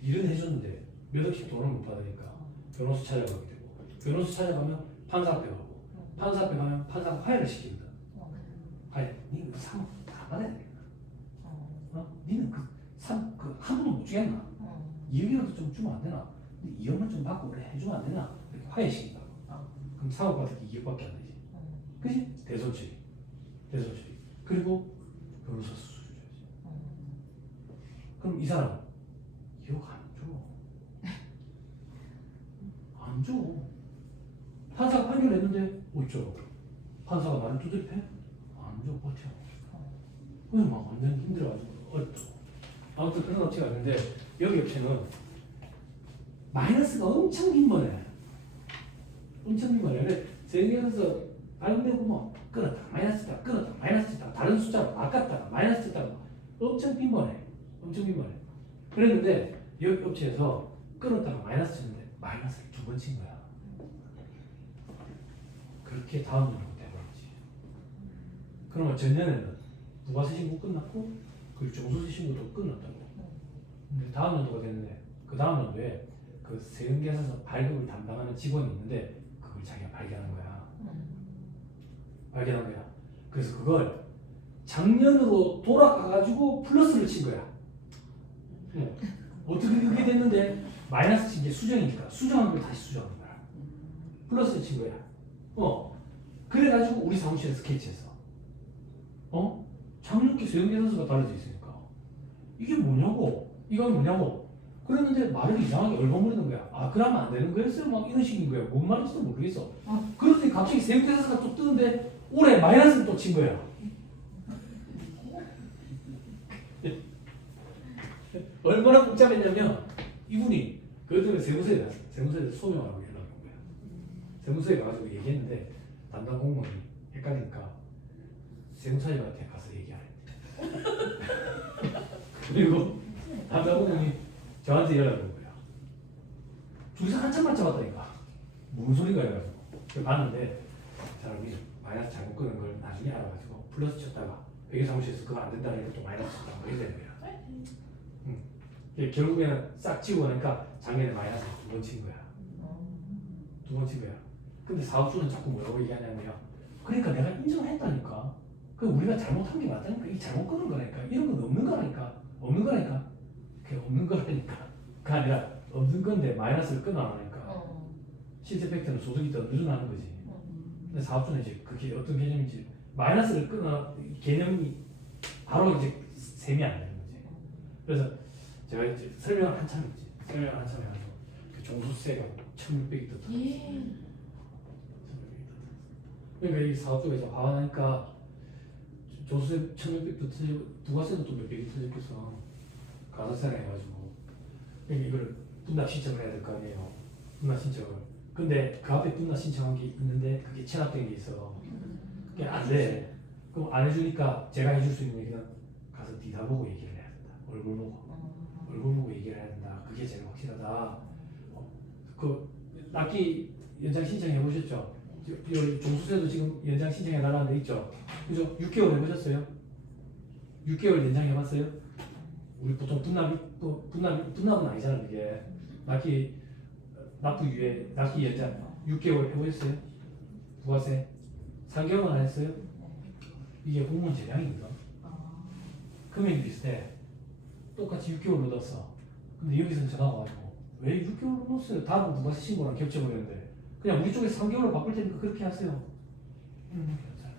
일은 해줬는데 몇 억씩 돈을 못 받으니까 변호사 찾아가게 되고 변호사 찾아가면 판사 앞에 가고 판사 앞에 가면 판사가 화해를 시킵니다. 화해, 니는 그 3억 다 받아야 되겠나? 니는 한 번도 못 주겠나? 2억이라도 좀 주면 안 되나? 2억만 좀 받고 그래 해주면 안 되나? 이렇게 화해시킨다고. 그럼 3억 받을 게 2억밖에 안 되지. 그지? 대손실. 그리고 변호사 수수료 줘야지. 그럼 이 사람 2억 안 줘. 판사가 판결했는데 어쩌? 판사가 나를 두들패? 안 줘. 버텨. 그냥 막 완전 힘들어가지고 어렵다. 아무튼 그런 업체가 있는데 여기 업체는 마이너스가 엄청 빈번해. 세금계산서 발급되고 뭐 끊었다 마이너스다 끊었다 마이너스다 다른 숫자로 바꿨다가 마이너스 했다가 엄청 빈번해. 그랬는데 여기 업체에서 끊었다가 마이너스 쳤는데 마이너스를 2번 친 거야. 그렇게 다음 연도 돼버렸지. 그러면 전년에는 부가세 신고 끝났고 그리고 종소세 신고도 끝났다고. 근데 다음 연도가 됐는데 그 다음 연도에 그 세금계산서 발급을 담당하는 직원이 있는데 그걸 자기가 발견한 거야. 그래서 그걸 작년으로 돌아가가지고 플러스를 친 거야. 어떻게 그게 됐는데 마이너스 친 게 수정이니까 수정한 걸 다시 수정한 거야. 플러스를 친 거야. 그래가지고 우리 사무실에서 캐치했어. 작년께 세금계산서가 달라져 있으니까 이게 뭐냐고. 그랬는데 말을 이상하게 얼버무리는 거야. 그러면 안 되는 거였어요? 막 이런 식인 거야. 뭔 말인지도 모르겠어. 그러더니 갑자기 세금계산서가 또 뜨는데 올해 마이너스를 또 친 거야. 얼마나 복잡했냐면 이분이 그것 때문에 세무서에 갔어. 세무서에 소명하라고 연락이 온 거야. 세무서에 가가지고 얘기했는데 담당 공무원이 헷갈리니까 세무사님한테 가서 얘기하래. 그리고 담당 공무원이 저한테 연락이 온 거야. 둘이서 한참만 잡았다니까. 무슨 소리가 해가지고. 그걸 봤는데 사람이 마이너스 잘못 끄는 걸 나중에 알아가지고 플러스 쳤다가 회계사무실에서 그거 안 된다 그러니까 또 마이너스 쳤다가 이렇게 되는 거야. 결국에는 싹 치우고 나니까 작년에 마이너스 2번 친 거야. 근데 사업주는 자꾸 뭐라고 얘기하냐면요. 그러니까 내가 인정했다니까. 그 우리가 잘못한 게 맞다니까. 이게 잘못 끄는 거라니까. 이런 건 없는 거라니까. 그게 없는 거라니까. 그게 아니라 없는 건데 마이너스를 끊어나니까. 실제 팩트는 소득이 더 늘어나는 거지. 근데 사업주는 이제 그게 어떤 개념인지 마이너스를 끊어 개념이 바로 이제 셈이 안 되는 거지. 그래서 제가 이제 설명을 한참 해가지고 그 종소세가 1,600이 더 들었어. 그러니까 이 사업주가 이제 화나니까 종소세 1,600도 터지고 부가세도 또 몇백이 터졌겠어. 가산세를 해가지고 그러니까 이걸 분납 신청을 해야 될 거 아니에요. 분납 신청을. 근데 그 앞에 분납 신청한 게 있는데 그게 체납된 게 있어. 그게 안 돼. 그럼 안 해주니까 제가 해줄 수 있는 얘기는 가서 뒤다 보고 얘기를 해야 된다. 얼굴 보고 얼굴 보고 얘기를 해야 된다. 그게 제일 확실하다. 그 납기 연장 신청해 보셨죠? 여기 종수세도 지금 연장 신청해 달라는 데 있죠? 그죠? 6개월 해보셨어요? 6개월 연장해 봤어요? 우리 보통 분납은 아니잖아 그게. 납부 유예, 납기 연장 6개월 해보셨어요? 부가세 3개월만 안 했어요? 이게 공무원 재량입니다. 금액이 비슷해. 똑같이 6개월 넣었어. 근데 여기서는 전화가 와가지고 왜 6개월 넣었어요? 다른 부가세 신고랑 겹쳐버렸는데 그냥 우리 쪽에 3개월로 바꿀 테니까 그렇게 하세요. 괜찮아.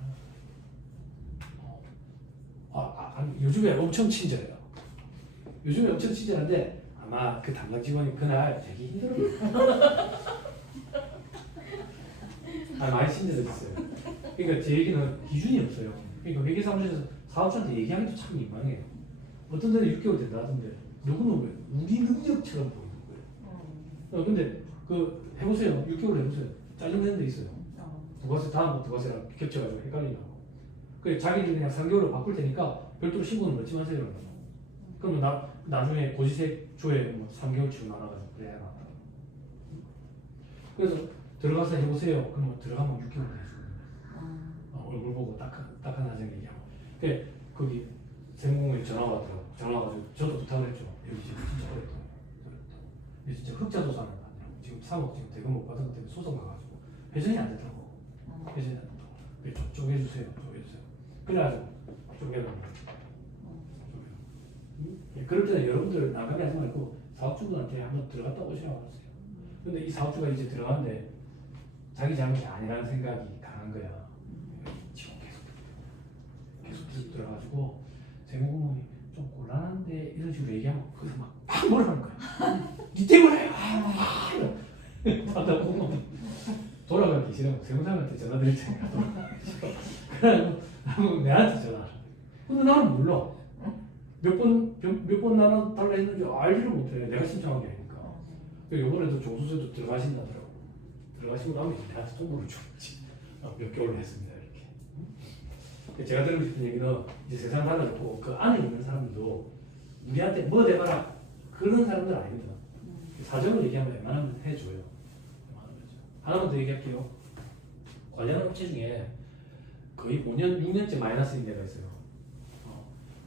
아니, 요즘에 엄청 친절해요. 요즘에 엄청 친절한데 아마 그 담당 직원이 그날 되게 힘들어요. 많이 친절해졌어요. 그러니까 제 얘기는 기준이 없어요. 그러니까 회계사무소에서 사업자한테 얘기하기도 참 민망해요. 어떤 데는 6개월 된다 하던데 누구는 왜 우리 능력처럼 보이는 거예요. 근데 그 해보세요. 6개월 해보세요. 짜증내는 데 있어요. 부가세 다음 부가세랑 겹쳐가지고 헷갈리냐고. 그래 자기들 그냥 3개월로 바꿀 테니까 별도로 신고는 넣지 마세요. 그러면 나중에 고지세 조회 뭐 3개월치로 나눠가지고 그래야 나왔다. 그래서 들어가서 해보세요. 그럼 들어가면 6개월 해주거든요. 얼굴 보고 딱한 사정 얘기하고. 거기 세무공무원이 전화가 왔더라고. 전화 와가지고 저도 부탁을 했죠. 여기 지금 진짜 어렵다. 근데 진짜 흑자도산을 받느라고. 지금 3억 지금 대금 못 받은 것 때문에 소송 가가지고 회전이 안 되더라고. 회전이 안 된다고. 쪼개주세요. 쪼개주세요. 그래가지고 쪼개달라고. 그럴 때는 여러분들 나가게 하지 말고 사업주분한테 한번 들어갔다 오시라고 하세요. 근데 이 사업주가 이제 들어가는데 자기 잘못이 아니라는 생각이 강한 거야. 지금 계속 들어가지고 세무공무원이 좀 곤란한데 이런 식으로 얘기하면 그래서 막 뭐라는 거야. 니 때문에 담당 공무원 돌아가기 싫으면 세무사한테 전화 드릴 테니까 그래가지고 내한테 전화를. 근데 나는 몰라. 몇 번 나는 달라 했는지 알지를 못해. 내가 신청한 게 아니니까. 이번에도 종수세도 들어가신다더라고. 들어가시고 나면 이제 내한테 통보를 줬지. 몇 개월 했습니다 이렇게. 제가 드리고 싶은 얘기는 이제 세상 달라졌고 그 안에 있는 사람들도 우리한테 뭐 내봐라 그런 사람들 아닙니다. 사정을 얘기하면 웬만하면 해줘요. 하나만 더 얘기할게요. 관련 업체 중에 거의 5년, 6년째 마이너스인 데가 있어요.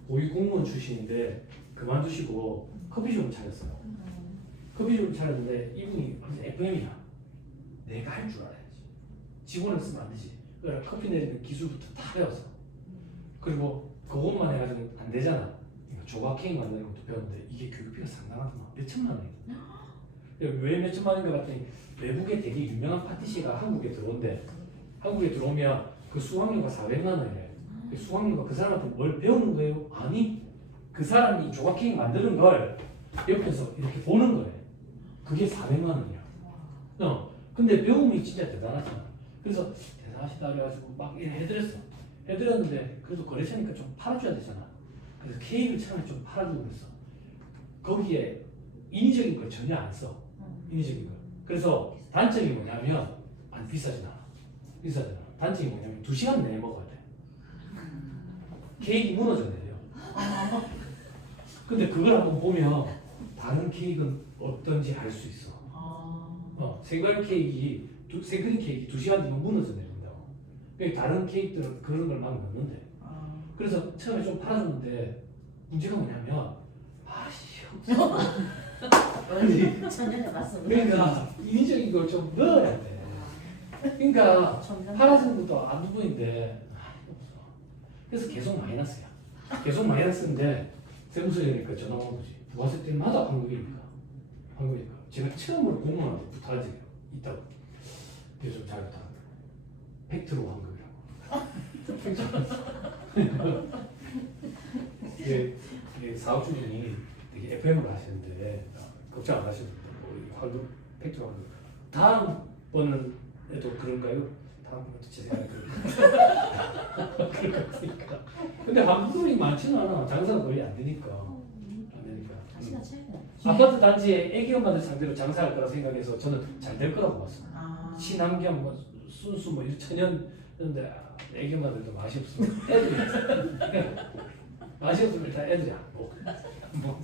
고위 공무원 출신인데 그만두시고 커피숍을 차렸어요. 커피숍을 차렸는데 이분이 FM이야. 내가 할 줄 알아야지. 직원을 쓰면 안 되지. 그러니까 커피 내리는 기술부터 다 배웠어. 그리고 그것만 해가지고 안 되잖아. 그러니까 조각 케이크 만드는 것도 배웠는데 이게 교육비가 상당하더만. 몇 천만 원이야. 왜 몇 천만 원인가 봤더니 외국에 되게 유명한 파티시가 한국에 들어온대. 한국에 들어오면 그 수강료가 400만 원이래. 수강료가 그 사람한테 뭘 배우는 거예요? 아니, 그 사람이 조각 케이크 만드는 걸 옆에서 이렇게 보는 거예요. 그게 400만 원이야. 근데 배움이 진짜 대단하잖아. 그래서 대단하시다 그래가지고 막 해드렸어. 해드렸는데 그래도 거래처니까 좀 팔아줘야 되잖아. 그래서 케이크를 처음에 좀 팔아주고 그랬어. 거기에 인위적인 걸 전혀 안 써. 인위적인 걸. 그래서 단점이 뭐냐면 안 비싸진 않아. 비싸진 않아. 단점이 뭐냐면 2시간 내내 먹어야 돼. 케이크 무너져 내려. 근데 그걸 한번 보면 다른 케이크는 어떤지 알 수 있어. 생크림 케이크 2시간 뒤면 무너져 내린다고. 그러니까 다른 케이크들은 그런 걸 막 넣는데. 그래서 처음에 좀 팔아줬는데 문제가 뭐냐면 맛이 없어. 전혀 맞습니다. 그러니까 인위적인 걸 좀 넣어야 돼. 그러니까 팔아주는 것도 안 부분인데 없어. 그래서 계속 마이너스야. 계속 마이너스인데 세무서니까 전화 온 거지. 부가세 때마다 한국이니까. 제가 처음으로 공무원한테 부탁한 적이 있다고. 그래서 좀 잘 부탁합니다. 팩트로 환급이라고. 이게 사업주분이 되게 FM을 하시는데 걱정 안 하셔도 돼요. 환급, 팩트로 환급. 다음번에도 그런가요? 다음번에도 제 생각에 그럴 것 같으니까. 근데 환급이 많지는 않아. 장사가 거의 안 되니까. 아파트 단지에 애기 엄마들 상대로 장사할 거라 생각해서 저는 잘 될 거라고 봤어요. 친환경, 뭐 순수, 뭐 천연인데 애기 엄마들도 맛이 없으면 애들이 맛이 없으면 일단 애들이 안 먹어.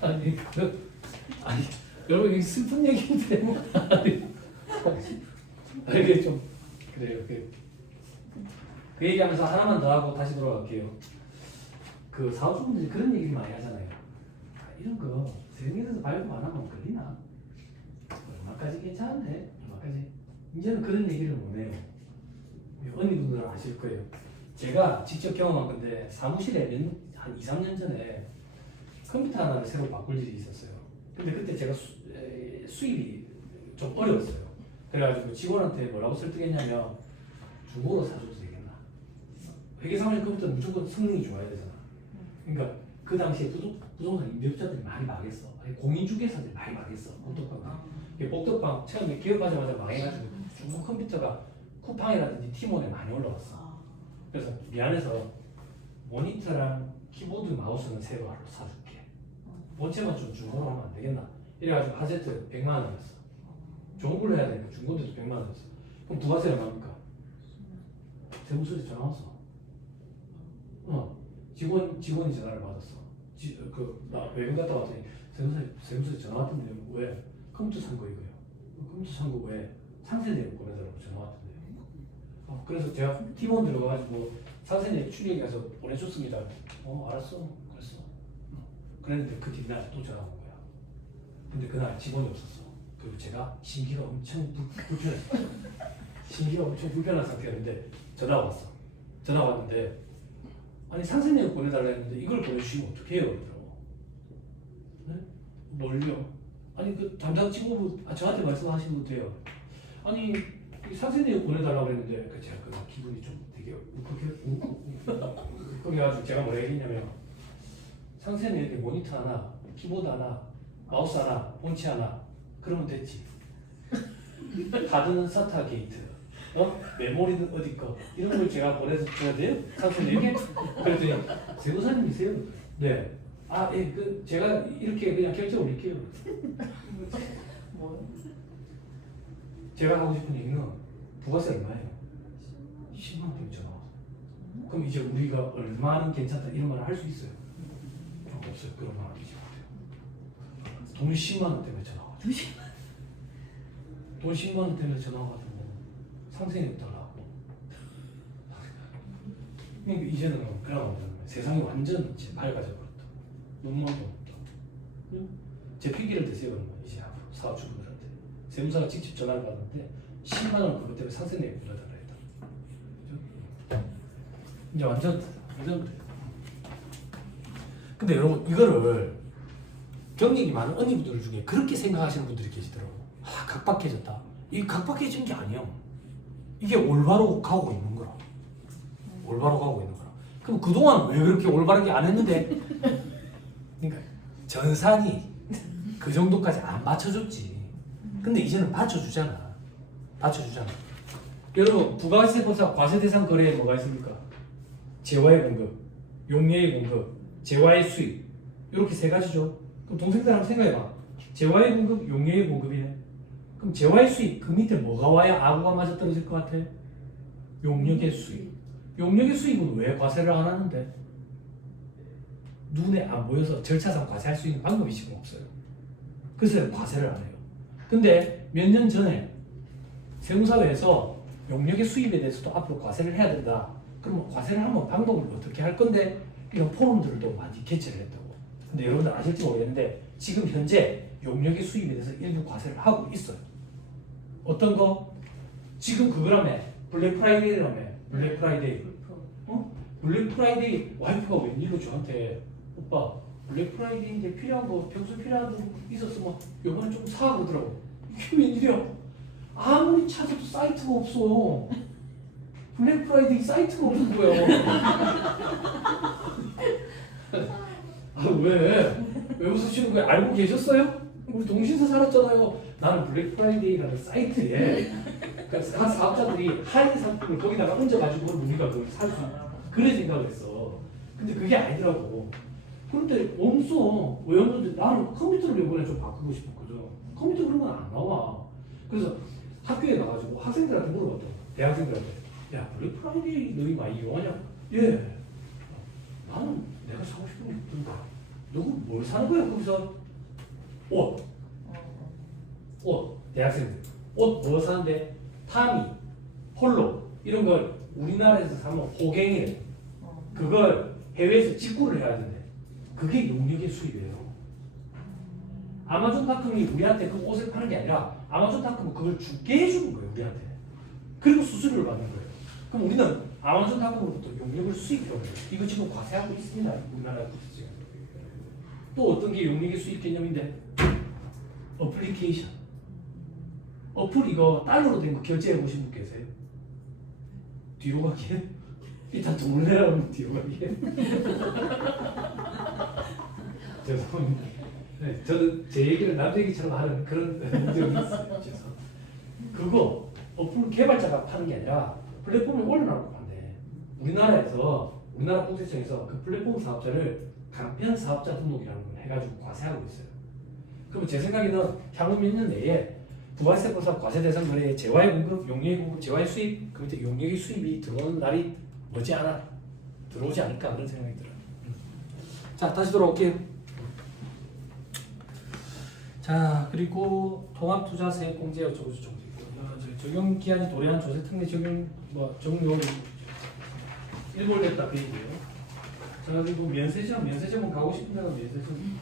아니 여러분 이게 슬픈 얘기인데 아니, 이게 좀 그래요. 그 얘기하면서 하나만 더 하고 다시 돌아갈게요. 그 사업주분들이 그런 얘기를 많이 하잖아요. 이런 거 세상에서 발급 안 하면 걸리나? 얼마까지 괜찮은데? 얼마까지? 이제는 그런 얘기를 못 해요. 언니분들은 아실 거예요. 제가 직접 경험한 건데 사무실에 한 2, 3년 전에 컴퓨터 하나를 새로 바꿀 일이 있었어요. 근데 그때 제가 수입이 좀 어려웠어요. 그래가지고 직원한테 뭐라고 설득했냐면 중고로 사줘도 되겠나? 회계사무실 컴퓨터는 무조건 성능이 좋아야 되잖아. 그러니까 그 당시에 부동산 임대업자들이 많이 망했어. 공인중개사들이 많이 망했어. 복덕방 처음에 기업하자마자 망해가지고 중고 컴퓨터가 쿠팡이라든지 티몬에 많이 올라왔어. 그래서 미안해서 모니터랑 키보드 마우스는 새로 사줄게. 본체만 좀 중고로 하면 안 되겠나? 이래가지고 한 세트 100만 원이었어. 좋은 걸로 해야 되니까 중고도 100만 원이었어. 그럼 부가세 얼마입니까? 세무서에 전화 왔어. 직원이 전화를 받았어. 나 외근 갔다 왔더니 세무서에 전화 왔던데 왜? 컴퓨터 산 거 이거예요. 컴퓨터 산 거 왜? 상세 내역 보내달라고 전화 왔던데요. 그래서 제가 팀원 들어가가지고 상세 내역 출력해 가서 보내줬습니다. 알았어. 그랬어. 그랬는데 그 뒷날 또 전화 온 거야. 근데 그날 직원이 없었어. 그리고 제가 심기가 엄청 불편했어. 심기가 엄청 불편한 상태였는데 전화가 왔어. 전화 왔는데 아니 상세 내역 보내달라 했는데 이걸 보내주시면 어떡해요? 그러더라고. 네? 뭘요? 아니 그 담당 직원분 저한테 말씀하시면 돼요. 아니 상세 내역 보내달라고 그랬는데 제가 그날 기분이 좀 되게 그래가지고 제가 뭐라 했냐면 상세 내역에 모니터 하나, 키보드 하나, 마우스 하나, 본체 하나 그러면 됐지. 카드는 SATA 게이트, 메모리는 어디 거 이런 걸 제가 보내서 줘야 돼요? 상세 내역에? 그랬더니 세무사님이세요? 네. 예, 제가 이렇게 그냥 결제 올릴게요. 제가 하고 싶은 얘기는 부가세 얼마예요? 10만 원 때문에 전화 와서. 그럼 이제 우리가 얼마는 괜찮다 이런 말을 할 수 있어요? 없어요. 그런 말 하지 못해요. 돈 10만 원 때문에 전화 와서. 돈 10만 원 때문에 전화 와가지고 상생이 달라고. 그러니까 이제는 그러면 세상이 완전 밝아져 버렸다. 눈물도 없다. 제 필기를 드세요 그러면 이제 앞으로 사업주분들한테 세무사가 직접 전화를 받는데 10만 원 그것 때문에 상세 내역 불러달라 했다. 이제 완전 그래요. 근데 여러분 이거를 경력이 많은 언니분들 중에 그렇게 생각하시는 분들이 계시더라고. 각박해졌다. 이 각박해진 게 아니야. 이게 올바로 가고 있는 거라. 올바로 가고 있는 거라. 그럼 그동안 왜 그렇게 올바르게 안 했는데? 그러니까 전산이 그 정도까지 안 맞춰줬지. 근데 이제는 받쳐주잖아. 여러분 부가세법상 과세대상 거래에 뭐가 있습니까? 재화의 공급, 용료의 공급, 재화의 수입 이렇게 세 가지죠. 그럼 동생들 한번 생각해봐. 재화의 공급, 용료의 공급이네. 그럼 재화의 수입 그 밑에 뭐가 와야 아구가 맞아 떨어질 것 같아? 용역의 수입. 용역의 수입은 왜 과세를 안 하는데? 눈에 안 보여서 절차상 과세할 수 있는 방법이 지금 없어요. 그래서 과세를 안 해요. 근데 몇 년 전에 세무사회에서 용역의 수입에 대해서도 앞으로 과세를 해야 된다. 그러면 과세를 하면 방법을 어떻게 할 건데 이런 포럼들도 많이 개최를 했다고. 근데 여러분들 아실지 모르겠는데 지금 현재 용역의 수입에 대해서 일부 과세를 하고 있어요. 어떤 거? 지금 그거라며 블랙 프라이데이라며. 블랙 프라이데이. 블랙 프라이데이 와이프가 웬일로 저한테 오빠 블랙 프라이데이인데 필요한 거 평소 필요한 거 있었으면 요번에 조금 사 그러더라고. 이게 웬일이야? 아무리 찾아도 사이트가 없어. 블랙 프라이데이 사이트가 없는 거야. 왜 웃으시는 거예요? 알고 계셨어요? 우리 동신서 살았잖아요. 나는 블랙 프라이데이라는 사이트에 그러니까 각 사업자들이 할인 상품을 거기다가 얹어가지고 우리가 그걸 살 수 그래 생각을 했어. 근데 그게 아니더라고. 그런데 없어. 왜 없는데 나는 컴퓨터를 이번에 좀 바꾸고 싶었거든. 컴퓨터 그런 건 안 나와. 그래서 학교에 가가지고 학생들한테 물어봤더니 대학생들한테 야 블랙 프라이데이 너희 많이 이용하냐? 예. 나는 내가 사고 싶은 게 없던데. 누구 뭘 사는 거야 거기서? 옷. 대학생들. 옷 뭐 사는데? 타미, 폴로 이런 걸 우리나라에서 사면 호갱이래. 그걸 해외에서 직구를 해야 된대. 그게 용역의 수입이에요. 아마존닷컴이 우리한테 그 옷을 파는 게 아니라 아마존닷컴은 그걸 주게 해주는 거예요 우리한테. 그리고 수수료를 받는 거예요. 그럼 우리는 아마존닷컴으로부터 용역을 수입해요. 이거 지금 과세하고 있습니다. 우리나라 국세청. 또 어떤 게 용역의 수입 개념인데? 어플리케이션. 어플 이거 달러로 된 거 결제해 보신 분 계세요? 뒤로 가기에? 일단 돈을 내라면 뒤로 가기에? 죄송합니다. 네, 저는 제 얘기를 남 얘기처럼 하는 그런 적이 있어요. 죄송. 그거 어플 개발자가 파는 게 아니라 플랫폼에 올려놓고 판대. 우리나라 국세청에서 그 플랫폼 사업자를 간편 사업자 등록이라는 걸 해가지고 과세하고 있어요. 그러면 제 생각에는 향후 몇 년 내에 부가세법상 과세 대상 거래에 재화의 공급, 용역의 공급, 재화의 수입, 그 밑에 용역의 수입이 들어오는 날이 머지않아 들어오지 않을까 그런 생각이 들어요. 자, 다시 돌아올게요. 자, 그리고 통합투자세액공제 어쩌고저쩌고 적용 기한이 도래한 조세 특례 적용 적용 일몰됐다 그 얘기예요. 자, 그리고 면세점은 가고 싶은 데가 면세점.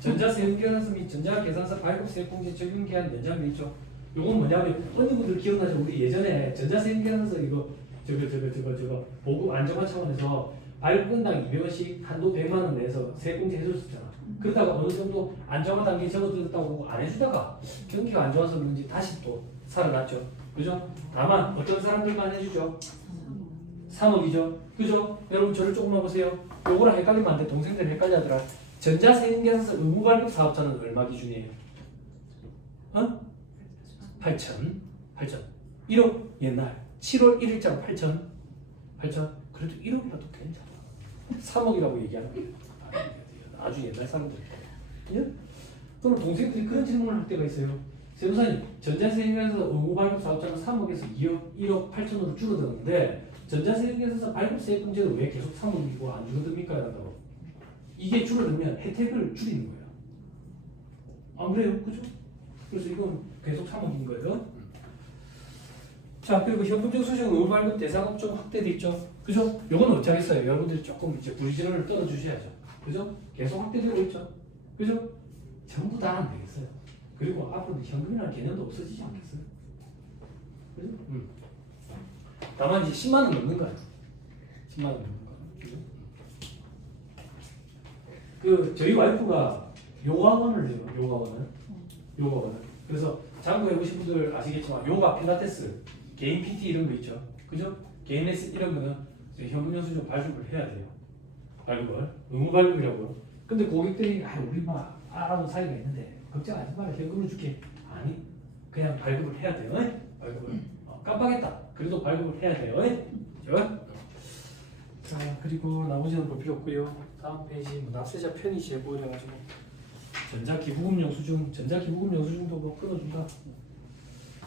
전자세 연결해서 및 전자계산서 발급세액공제 적용 기한 연장돼 있죠. 요건 뭐냐면 언니분들 기억나죠? 우리 예전에 전자세 연결하면서 이거 저거 보급 안정화 차원에서 발급 건당 200원씩 한도 100만 원 내서 세액공제 해줬었잖아. 그러다가 어느 정도 안정화 단계에 접어들었다고 안 해주다가 경기가 안 좋아서 그런지 다시 또 살아났죠. 그죠? 다만 어떤 사람들만 해주죠? 3억이죠. 그죠? 여러분 저를 조금만 보세요. 요거랑 헷갈리면 안 돼. 동생들 헷갈려하더라. 전자세 연결해서 의무 발급 사업자는 얼마 기준이에요? 8천. 1억 옛날 7월 1일자로 8천. 그래도 1억이라도 괜찮아. 3억이라고 얘기하는 거예요. 아주 옛날 사람들. 예? 또는 동생들이 그런 질문을 할 때가 있어요. 세무사님, 전자세 연결해서 의무 발급 사업자는 3억에서 1억 8천으로 줄어드는데 전자세 연결해서 발급세액공제는 왜 계속 3억이고 안 줄어듭니까? 라고. 이게 줄어들면 혜택을 줄이는 거예요. 안 그래요? 그죠? 그래서 이건 계속 3억인 거예요. 자, 그리고 현금적 수령 의무 발급 대상은 좀 확대돼 있죠. 그죠? 요건 어쩌겠어요. 여러분들이 조금 이제 부지런을 떨어주셔야죠. 그죠? 계속 확대되고 있죠. 그죠? 전부 다 안 되겠어요. 그리고 앞으로 현금이라는 개념도 없어지지 않겠어요. 그죠? 다만 이제 10만 원 넘는 거예요. 10만 원 넘는 거. 그죠? 그 저희 와이프가 요가원을 해요. 요가원을. 그래서 장구해 보신 분들 아시겠지만 요가, 필라테스, 개인 PT 이런 거 있죠. 그죠? 개인 레슨 이런 거는 현금 영수증 발급을 해야 돼요. 발급을 의무 발급이라고요. 근데 고객들이 우리 막 알아본 사이가 있는데 걱정하지 마라 현금을 줄게. 아니 그냥 발급을 해야 돼요. 발급을 깜빡했다. 그래도 발급을 해야 돼요. 그죠? 자, 그리고 나머지는 볼 필요 없고요. 다음 페이지 납세자 편의 제보해가지고 전자기부금 영수증도 뭐 끊어준다.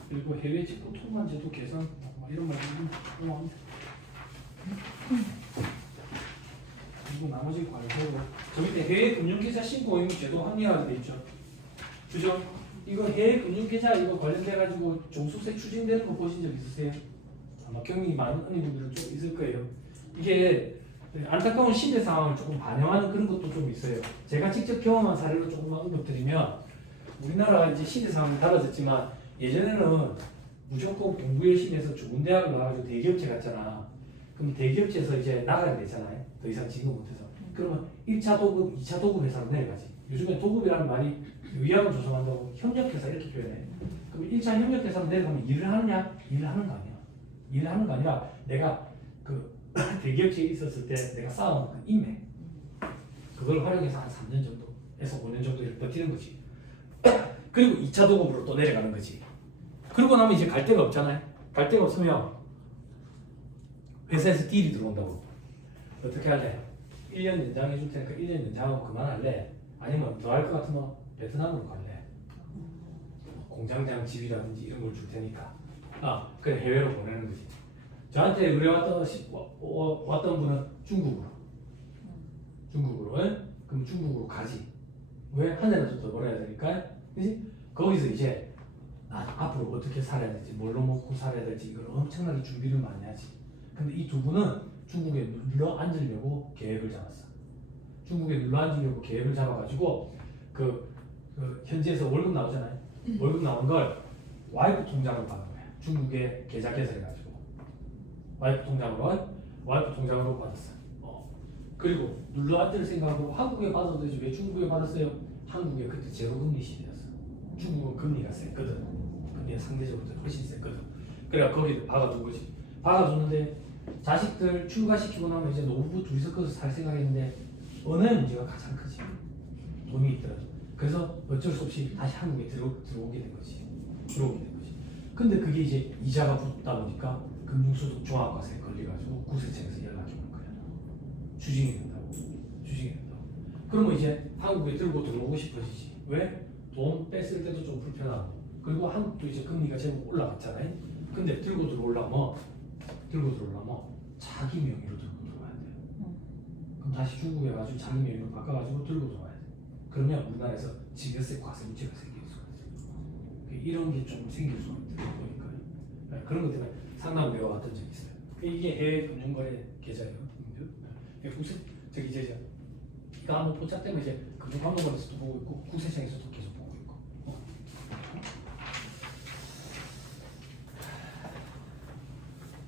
그리고 해외 직구 통관 제도 개선 이런 말들은 필요합니다. 그리고 나머지 관세로 저 밑에 해외 금융계좌 신고 의무 제도 합리화가 돼 있죠. 그죠? 이거 해외 금융계좌 이거 관련돼 가지고 종수세 추징되는 거 보신 적 있으세요? 아마 경력이 많은 언니분들은 좀 있을 거예요. 이게 안타까운 시대 상황을 조금 반영하는 그런 것도 좀 있어요. 제가 직접 경험한 사례로 조금만 언급드리면 우리나라가 이제 시대 상황이 달라졌지만 예전에는 무조건 공부 열심히 해서 좋은 대학을 나가지고 대기업체 갔잖아. 그럼 대기업체에서 이제 나가야 되잖아요. 더 이상 진급 못해서. 그러면 1차 도급, 2차 도급 회사로 내려가지. 요즘에 도급이라는 말이 위약을 조성한다고 협력회사 이렇게 표현해. 그럼 1차 협력회사로 내려가면 일을 하느냐? 일을 하는 거 아니야. 일을 하는 거 아니라 내가 그 대기업체에 있었을 때 내가 쌓아온 그 인맥 그걸 활용해서 한 3년 정도에서 5년 정도 이렇게 버티는 거지. 그리고 2차 도급으로 또 내려가는 거지. 그러고 나면 이제 갈 데가 없잖아요. 갈 데가 없으면 회사에서 딜이 들어온다고. 어떻게 할래? 1년 연장해 줄 테니까 1년 연장하고 그만할래? 아니면 더 할 것 같으면 베트남으로 갈래? 공장장 집이라든지 이런 걸 줄 테니까 그냥 해외로 보내는 거지. 저한테 의뢰 왔던 분은 중국으로. 그럼 중국으로 가지. 왜? 한 해라도 더 벌어야 되니까. 그지? 거기서 이제 나 앞으로 어떻게 살아야 될지, 뭘로 먹고 살아야 될지 이걸 엄청나게 준비를 많이 하지. 근데 이 두 분은 중국에 눌러 앉으려고 계획을 잡았어. 중국에 눌러 앉으려고 계획을 잡아가지고 그 현지에서 월급 나오잖아요. 월급 나온 걸 와이프 통장으로 받은 거야. 중국에 계좌 개설해가지고 와이프 통장으로 받았어. 그리고 눌러 앉을 생각으로 한국에 받아도 되지 왜 중국에 받았어요? 한국에 그때 제로금리 시대였어. 중국은 금리가 셌거든. 금리가 상대적으로 훨씬 셌거든. 그래야 거기를 박아둔 거지. 박아두는데 자식들 출가시키고 나면 이제 노부부 둘이서 거기서 살 생각했는데 언어의 문제가 가장 크지. 돈이 있더라도. 그래서 어쩔 수 없이 다시 한국에 들어오게 된 거지. 근데 그게 이제 이자가 붙다 보니까 금융소득 종합과세에 걸려가지고 구세청에서 연락이 오는 거야. 추징이 된다고. 그러면 이제 한국에 들고 들어오고 싶어지지. 왜? 돈 뺐을 때도 좀 불편하고. 그리고 한국도 이제 금리가 제법 올라갔잖아요. 근데 들고 들어오려면 자기 명의로 들고 들어와야 돼요. 그럼 다시 중국에 가지고 자기 명의로 바꿔가지고 들고 들어와야 돼. 그러면 우리나라에서 증여세 과세 문제가 생길 수가 있어요. 이런 게 좀 생길 수가 있으니까요. 그런 것 때문에 상담 내가 왔던 적이 있어요. 이게 해외 금융거래 계좌예요. 저기 이제 이거 한번 포착되면 이제 금융감독원에서도 보고 있고 구세청에서도 계속 보고 있고.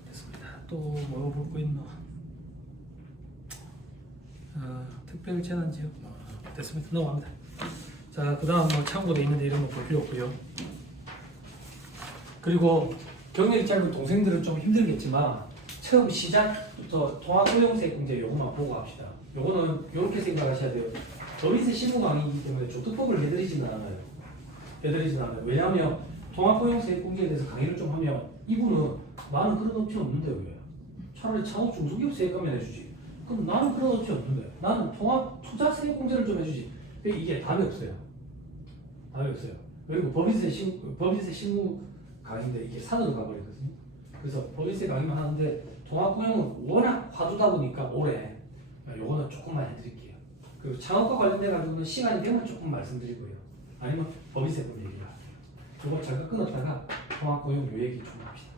됐습니다. 또 뭐 볼 거 있나? 특별 재난지역 됐습니다. 넘어갑니다. 자, 그다음 뭐 참고돼 있는데 이런 거 볼 필요 없고요. 그리고 경력이 짧은 동생들은 좀 힘들겠지만 처음 시작부터 통합고용세 공제 요것만 보고 합시다. 요거는 이렇게 생각하셔야 돼요. 법인세 실무 강의이기 때문에 조특법을 해드리지는 않아요. 왜냐하면 통합고용세 공제에 대해서 강의를 좀 하면 이분은 나는 그런 업체 없는데 왜? 차라리 창업 중소기업세 가면 해주지. 그럼 나는 그런 업체 없는데 나는 통합 투자세 공제를 좀 해주지. 근데 이게 답이 없어요. 그리고 법인세 실무 강의인데 이게 산으로 가버리거든요. 그래서 법인세 강의만 하는데 통합고용은 워낙 화두다 보니까 올해 요거는 조금만 해드릴게요. 그리고 창업과 관련돼 가지고는 시간이 되면 조금 말씀드리고요. 아니면 법인세법 얘기를 할게요. 요거 잠깐 끊었다가 통합고용 요 얘기 좀 합시다.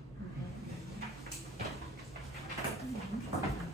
네.